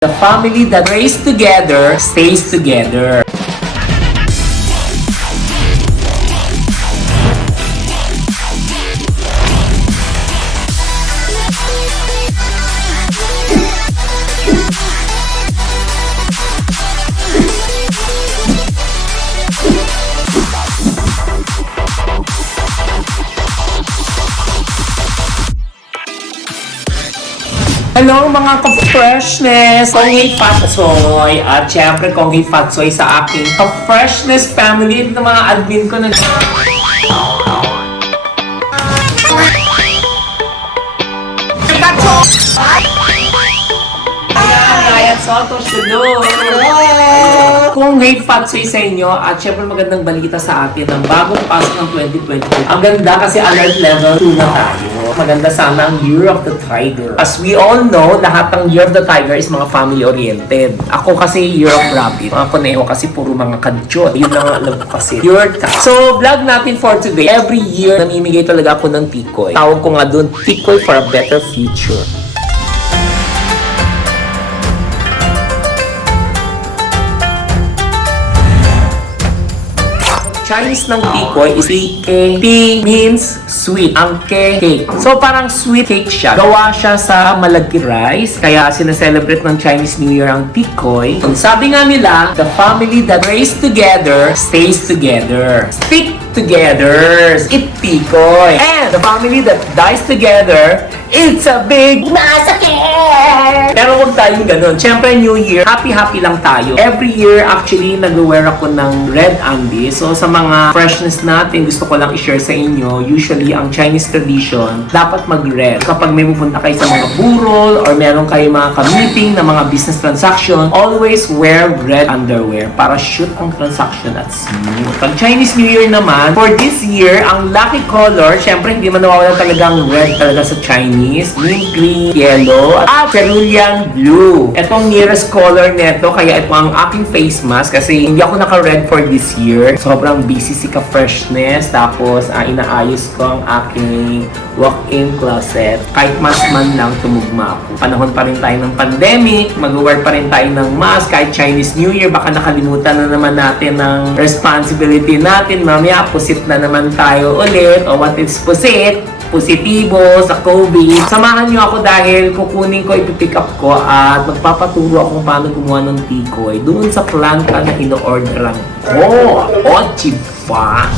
The family that prays together stays together. Hello mga ka-freshness! Konghi Fatsoy! At syempre Konghi Fatsoy sa aking ka-freshness family ng mga admin ko na... Soto Shulo! Konghi Fatsoy sa inyo at syempre magandang balita sa atin ng bagong pasok ng 2022. Ang ganda kasi alert level 2 na tayo. Maganda sana ang Year of the Tiger. As we all know, lahat ng Year of the Tiger is mga family-oriented. Ako kasi Year of Rabbit. Mga kuneho kasi puro mga kadyo. Yun na nga alam ko kasi. Your Cat. So, vlog natin for today. Every year, namimigay talaga ako ng tikoy. Tawag ko nga doon, tikoy for a better future. Chinese ng tikoy is K. T means sweet. Ang K, cake. So, parang sweet cake siya. Gawa siya sa malagkit rice. Kaya sinaselebrate ng Chinese New Year ang tikoy. Sabi nga nila, the family that prays together stays together. Stick together. Eat tikoy. And the family that dies together, it's a big masakit! Pero huwag tayong ganun. Siyempre, New Year, happy-happy lang tayo. Every year, actually, nag-wear ako ng red undies. So, sa mga freshness natin, gusto ko lang i-share sa inyo, usually, ang Chinese tradition, dapat mag-red. Kapag may pupunta kayo sa mga burol, or meron kayo mga ka-meeting na mga business transaction, always wear red underwear para shoot ang transaction at smooth. Pag Chinese New Year naman, for this year, ang lucky color, siyempre, hindi man nawawala talagang red talaga sa Chinese. Mint green, yellow, at cerulean blue. Itong nearest color neto, kaya ito ang aking face mask kasi hindi ako naka-red for this year. Sobrang busy si ka-freshness. Tapos, inaayos ko ang aking walk-in closet. Kahit mask man lang, tumugma ako. Panahon pa rin tayo ng pandemic, mag-wear pa rin tayo ng mask. Kahit Chinese New Year, baka nakalimutan na naman natin ng responsibility natin. Mamaya, pusit na naman tayo ulit. O what is pusit? Positibo sa COVID. Samahan nyo ako dahil kukunin ko, ipipick up ko at magpapaturo ako kung paano gumawa ng tikoy doon sa planta na ino-orderan ko. Ochifa!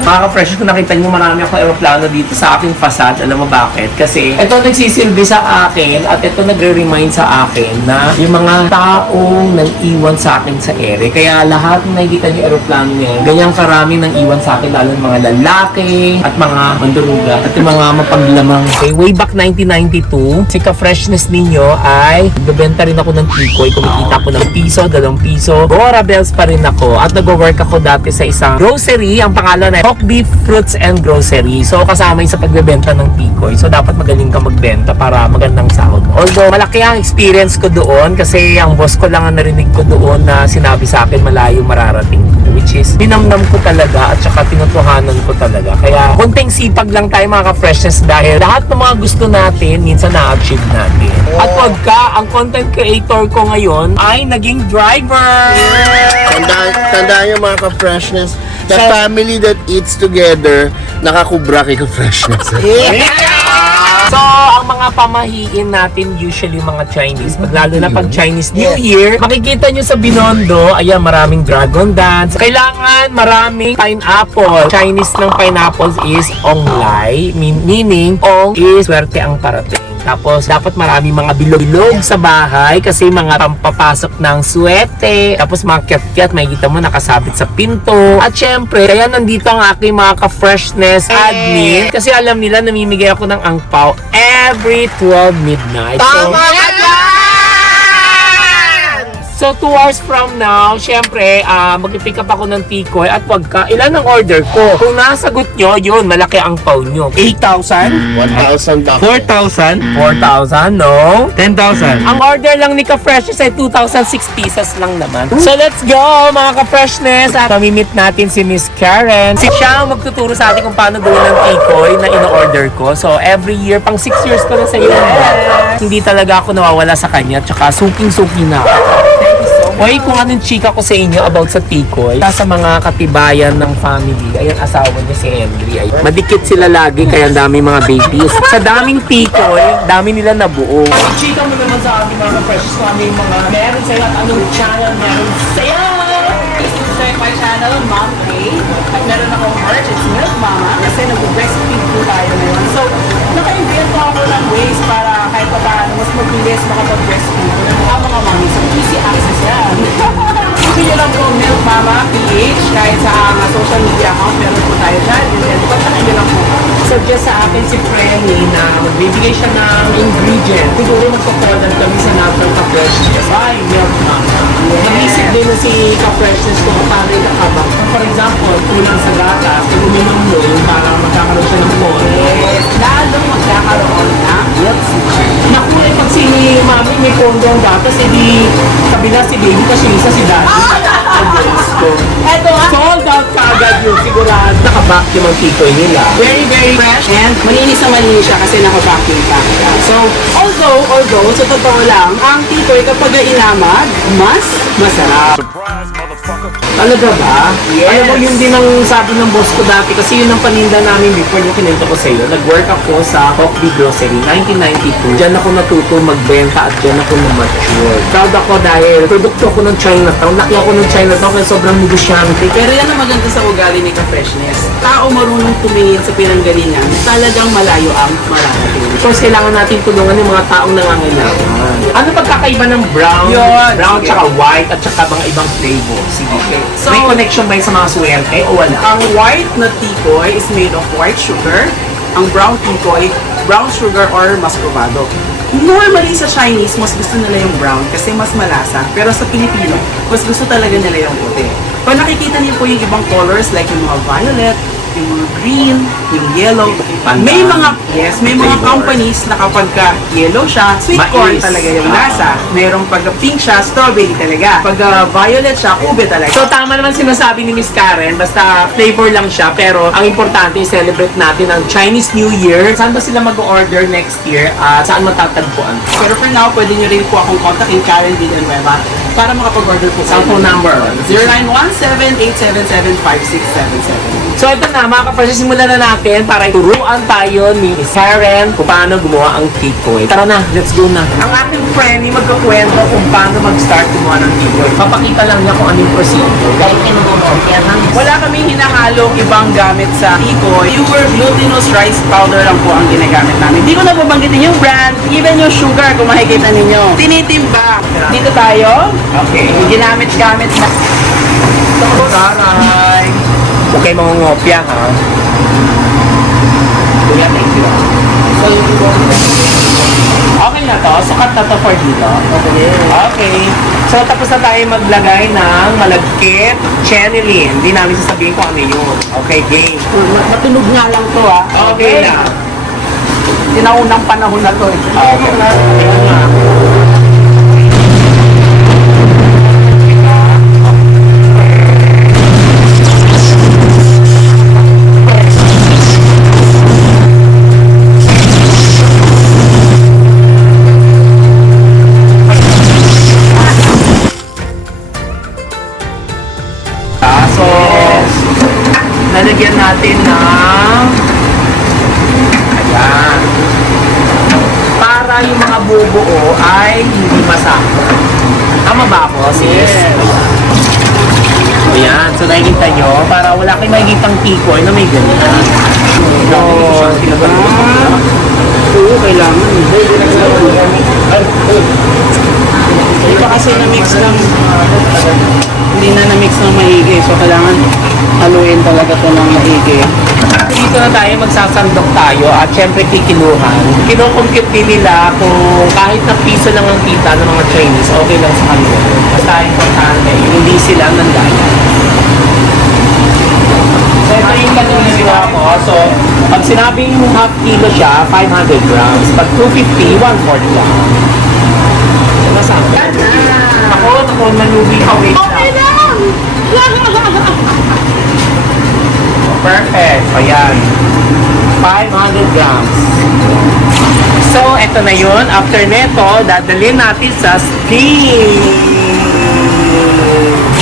Mga ka-fresh, kung nakita nyo marami akong aeroplano dito sa aking facade. Alam mo bakit? Kasi ito nagsisilbi sa akin at ito nagre-remind sa akin na yung mga taong nang-iwan sa akin sa ere. Kaya lahat ng nakikita nyo aeroplano nyo, ganyang karami nang iwan sa akin, lalo ng mga lalaki at mga manduruga at yung mga mapaglamang. Okay, way back 1992, si ka-freshness ninyo ay nagbebenta rin ako ng tikoy. Kumikita ko ng piso, 2 piso. Bora bells pa rin ako at nag-work ako dati sa isang grocery. Ang pangalan ay Hawk Beef Fruits and Grocery. So, kasama yung sa pagbebenta ng tikoy. So, dapat magaling ka magbenta para magandang sahod. Although, malaki ang experience ko doon kasi ang boss ko lang ang narinig ko doon na sinabi sa akin malayo mararating ko. Which is, pinamnam ko talaga at saka tinutuhanan ko talaga. Kaya, konting sipag lang tayo mga ka-freshness dahil lahat ng mga gusto natin, minsan na-achieve natin. At wag ka, ang content creator ko ngayon ay naging driver! Tandaan nyo mga ka-freshness, the family that eats together, nakakubra kay ka-freshness. So, ang mga pamahiin natin usually mga Chinese, lalo na pag Chinese New Year, makikita nyo sa Binondo, ayan, maraming dragon dance. Kailangan maraming pineapple. Chinese ng pineapples is ong lai, meaning ong is swerte ang parating. Tapos, dapat marami mga bilog-bilog sa bahay kasi mga pampapasok ng swerte. Tapos, mga kiat-kiat, makikita mo nakasabit sa pinto. At syempre, kaya nandito ang aking mga ka-freshness admin. Kasi alam nila, namimigay ako ng angpao every 12 midnight. Tama ka dyan! So 2 hours from now, syempre, mag-pick up ako ng tikoy at ilan ang order ko? Kung nasagot nyo, yun, malaki ang pau nyo. 8,000? 1,000 back. 4,000? 4,000, no? 10,000? Ang order lang ni Ka-Freshness ay 2,006 pieces lang naman. So let's go mga Ka-Freshness! At mamimit natin si Miss Karen. Siya ang magtuturo sa atin kung paano gawin ng tikoy na in-order ko. So every year, pang 6 years ko na sa iyo. Hindi talaga ako nawawala sa kanya. Tsaka suking-suki na ako. Hoy, kung anong chika ko sa inyo about sa tikoy, sa mga katibayan ng family, ayan asawa niya si Henry. Ayan. Madikit sila lagi, kaya ang daming mga babies. Sa daming tikoy, dami nila nabuo. Chika mo naman sa ating mga precious kung ano yung mga meron sa'yo at anong channel meron sa'yo. Subscribe my channel, Mom Kay. At meron akong merch, it's Milk Mama, kasi nag-breastfeed po tayo ngayon. So, naka-invent po ako ng ways para kahit pa paano, mas mabilis makapag-breastfeed ang mga mommy. So, easy access yan. Hindi nyo lang po Milk Mama, PH, kahit sa social media account, meron po tayo dyan. And then, kontakin nyo lang po. Suggest sa akin si Frenny na magbibigay siya ng ingredient. Siguro magpaprodan kami sa Natural Ka-Freshness. Ay, Milk Mama. Mag-isip din na si Ka-Freshness kung paano ikakabak. For example, kulang sa gatas, kung uminom mo yun, parang magkakaroon siya ng Yes, lalong magkakaroon ng milk supply. Naku, eh, pag si mami may kondo ang gatas, edi kabila si baby, kasi isa si daddy. Eto nga, Sold out ka agad yun, sigurado. Naka-vacuum ang tikoy nila. very, very fresh and malinis na malinis siya kasi naka-vacuum pack siya. So, although, sa totoo lang, ang titoy kapag inamag, mas masarap. Talaga ba? Yes. Alam mo, yun din ang sabi ng boss ko dati kasi yun ang paninda namin before yung kinento ko sa'yo. Nag-work ako sa Hokby Grocery 1992. Diyan ako natuto magbenta at diyan ako na-mature. Proud ako dahil produkto ako ng Chinatown. Laki ako ng Chinatown kaya sobrang negosyante. Pero yan ang maganda sa ugali ni Ka-Freshness. Tao marunong tumingin sa pinanggalingan, talagang malayo ang mararating. Of course, kailangan natin tulungan yung mga taong nangangailangan. Ano pagkakaiba ng brown? Yun, Brown sige. tsaka white at tsaka mga ibang flavor. Sige. So, may connection ba yun sa mga swerte o wala? Ang white na tikoy is made of white sugar. Ang brown tikoy, brown sugar or mascovado. Normally sa Chinese, mas gusto nila yung brown kasi mas malasa. Pero sa Pilipino, mas gusto talaga nila yung puti. Kung nakikita niyo po yung ibang colors like yung mga violet, yung mga green, yung yellow. May mga companies na kapag ka yellow siya, sweet corn Mais. talaga yung lasa. Merong pag pink siya, strawberry talaga. Pag violet siya, ube talaga. So tama naman sinasabi ni Miss Karen, basta flavor lang siya, pero ang importante celebrate natin ang Chinese New Year. Saan ba sila mag-order next year at saan matatagpuan? Pero for now, pwede nyo rin po akong kontakin Karen Villanueva para makapag-order po Cell phone number. 0917-877-5677. So ito na, mga kapatid, simulan na natin para turuan tayo ni Miss Karen kung paano gumawa ang tikoy. Tara na, let's go na. Ang ating friend, yung magkakwento kung paano mag-start gumawa ng tikoy. Papakita lang niya kung ano yung procedure. Dahil Wala kaming hinahalong ibang gamit sa tikoy. Pure glutinous rice powder lang po ang ginagamit namin. Hindi ko na babanggitin yung brand, even yung sugar kung makikita ninyo. Tinitimba. Dito tayo. Okay. Yung ginamit-gamit na. Taray! Huwag kayo mangungopia, ha? Kuya, thank you. Okay na to? Sukat na to for dito? Okay. So, tapos na tayo maglagay ng malagkit chenilin. Hindi namin sasabihin kung ano yun. Okay, game. Matunog nga lang to ah. Okay na. Tinaunang panahon na to eh. Okay. Ayan nga. So, lalagyan natin ng ayan. Para yung mga bubuo ay hindi masako. Tama ba ako, sis? Yes. Ayan. So, nakikita nyo, para wala kayong makikitang tikoy na may ganyan. So, Oo, kailangan. Hindi pa kasi na-mix ng hindi na mix ng maigi. So, kailangan haluin talaga ito ng maigi. Dito na tayo, magsasandok tayo at syempre kikiluhan. Kinocompute din nila kung kahit na piso lang ang kita ng mga Chinese, okay lang sa kanila. Basta importante, hindi sila nandaya. So ito yung kanina ko. So, pag sinabing half kilo siya, 500 grams. Pag 250, 1/4 lang. So, masabi. Ako, manubi ka, wait lang. Okay lang! Perfect. Ayan. 500 grams. So, eto na yun. After neto, dadalhin natin sa steam.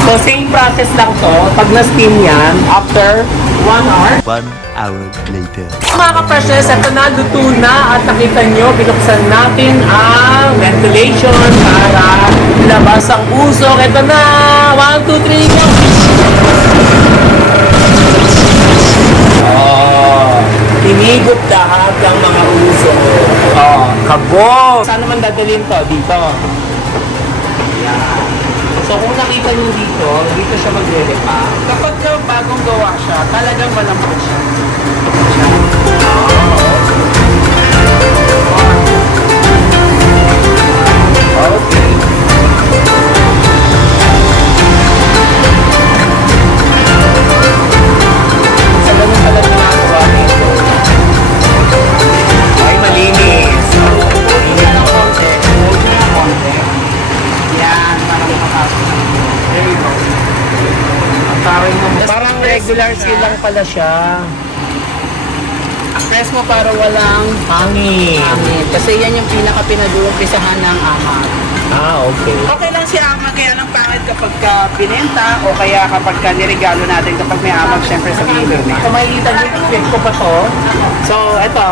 So, same process lang to. Pag na-steam yan, after 1 hour. 1 hour later. Mga ka-freshness, eto na, luto na. At nakita nyo, binuksan natin ang ventilation para labas ang usok. Eto na! 1, 2, 3, go! Tinigop lahat ng mga uso. Oh, kabog! Saan naman dadalhin to? Dito. Ayan. So kung nakita nyo dito, dito siya maglilipa. Kapag bagong gawa siya, talagang malampot siya. Okay. Sa ganun talaga ginagawa nito. Ay, malinis. Malinis ng konti. Malinis ng konti. Yan, para makapasok. There you go. Ang taray naman. Parang regular seal lang pala siya. Ang press mo para walang Hangin. hangin. Kasi yan yung pinaka-pinag-uumpisahan ng amat. Ah, okay. Okay lang si ama, kaya nang pangit kapag ka binenta o kaya kapag ka niregalo natin kapag may amag, syempre sa bibig. So, makikita niyo yung clip ko pa to. So, eto.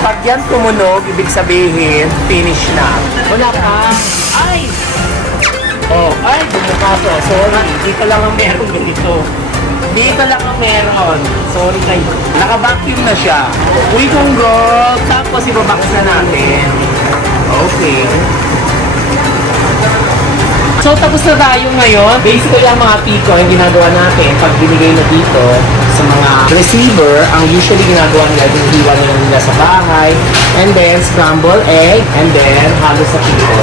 Pag yan tumunog, ibig sabihin, finish na. Wala pa. Ay! Oh, ay, bumukaso. Sorry, dito lang ang meron ganito. Dito lang ang meron. Sorry kayo. Naka-vacuum na siya. Uy, congrats! Tapos ibabox na natin. Okay. So, tapos na tayo ngayon. Basically, ang mga piko yung ginagawa natin pag binigay na dito sa mga receiver, ang usually ginagawa nila, hiwa nila sa bahay, and then scramble egg, and then halo sa piko.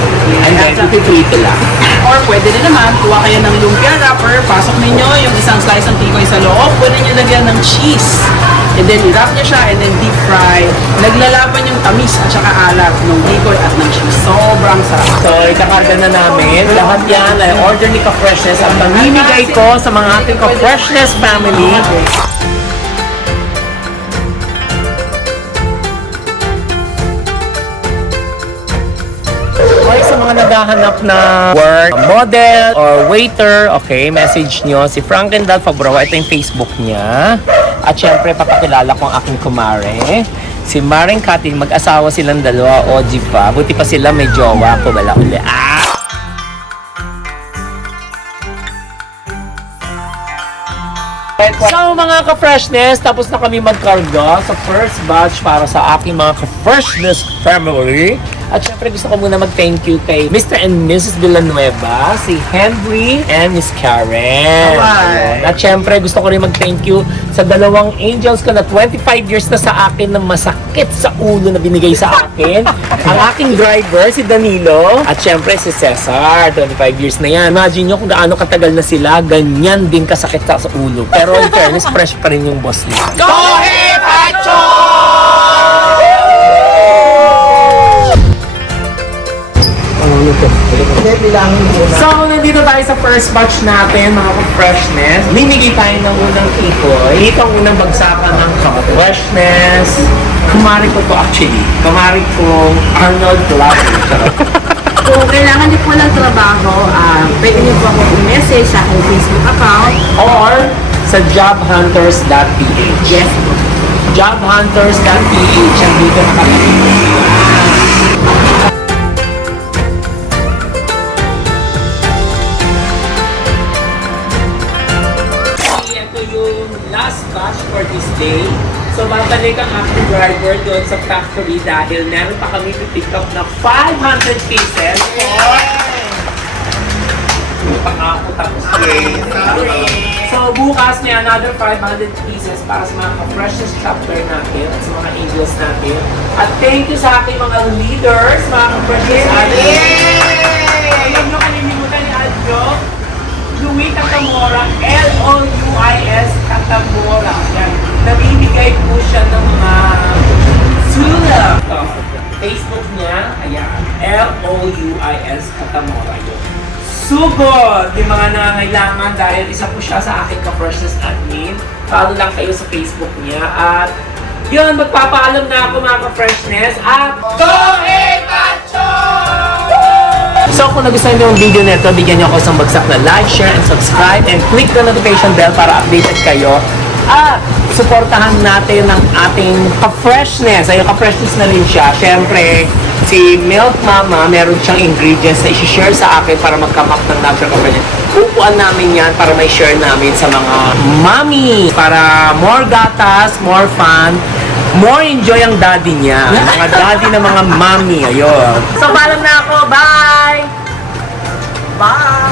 And then, ipiprito lang. Or pwede din naman, kuha kayo ng lumpia wrapper, pasok ninyo yung isang slice ng tikoy sa loob, pwede nyo lagyan ng cheese. And then, i-wrap nyo siya and then deep fry. Naglalaban yung tamis at saka alat ng tikoy at ng cheese. Sobrang sarap. So, ikakarga na namin. Lahat yan ay order ni Ka-Freshness at pamimigay ko sa mga ating Ka-Freshness family. Okay, sa mga naghahanap na work, model, or waiter, okay, message nyo si Frankendal Fabro. Ito yung Facebook niya. At syempre, papakilala ko ang aking kumare. Si Maring Katin, mag-asawa silang dalawa, OG pa. Buti pa sila may jowa ko, wala uli. Ah! So mga ka-freshness, tapos na kami magkarga sa first batch para sa aking mga ka-freshness family. At syempre gusto ko muna mag-thank you kay Mr. and Mrs. Villanueva, si Henry and Miss Karen. Alright. At syempre gusto ko rin mag-thank you sa dalawang angels ko na 25 years na sa akin na masakit sa ulo na binigay sa akin. Ang aking driver, si Danilo. At syempre si Cesar, 25 years na yan. Imagine nyo kung gaano katagal na sila, ganyan din kasakit sa ulo. Pero in fairness, fresh pa rin yung boss nila. Go ahead, Pacho! So, nandito tayo sa first batch natin, mga ka-freshness. Limigay tayo ng unang tikoy. Dito ang unang bagsakan ng ka-freshness. Kumari ko to actually. Kumari ko Arnold Classic. Kung kailangan niyo po ng trabaho, pwede niyo po ako i-message sa aking Facebook account. Or sa jobhunters.ph. Yes po. Jobhunters.ph. Ang dito nakalagay. Ito yung last batch for this day. So, babalik ang aking driver doon sa factory dahil meron pa kami pick up na 500 pieces for pangako tapos. So, bukas may another 500 pieces para sa mga ka-freshest chapter natin at sa mga angels natin. At thank you sa aking mga leaders, mga ka-freshest Huwag nyo kalilimutan ni Adjo, Louis Catamora, L-O-U-I-S Catamora. Yan. Namimigay po siya ng mga sula. Facebook niya, ayan, L-O-U-I-S Catamora yun. Sugod! Yung mga nangangailangan dahil isa po siya sa aking ka-freshest admin. Follow lang kayo sa Facebook niya. At yun, magpapaalam na ako mga ka-freshness. At so kung nagustuhan niyo yung video nito, bigyan niyo ako isang bagsak na like, share, and subscribe. And click the notification bell para updated kayo. At suportahan natin ang ating ka-freshness. Ayun, ka-freshness na rin siya. Siyempre, si Milk Mama, meron siyang ingredients na isi-share sa akin para mag-come up ng natural ka-freshness. Upuan namin yan para may share namin sa mga mommy. Para more gatas, more fun, more enjoy ang daddy niya. Mga daddy ng mga mommy. Ayun. So, paalam na ako. Bye! Bye!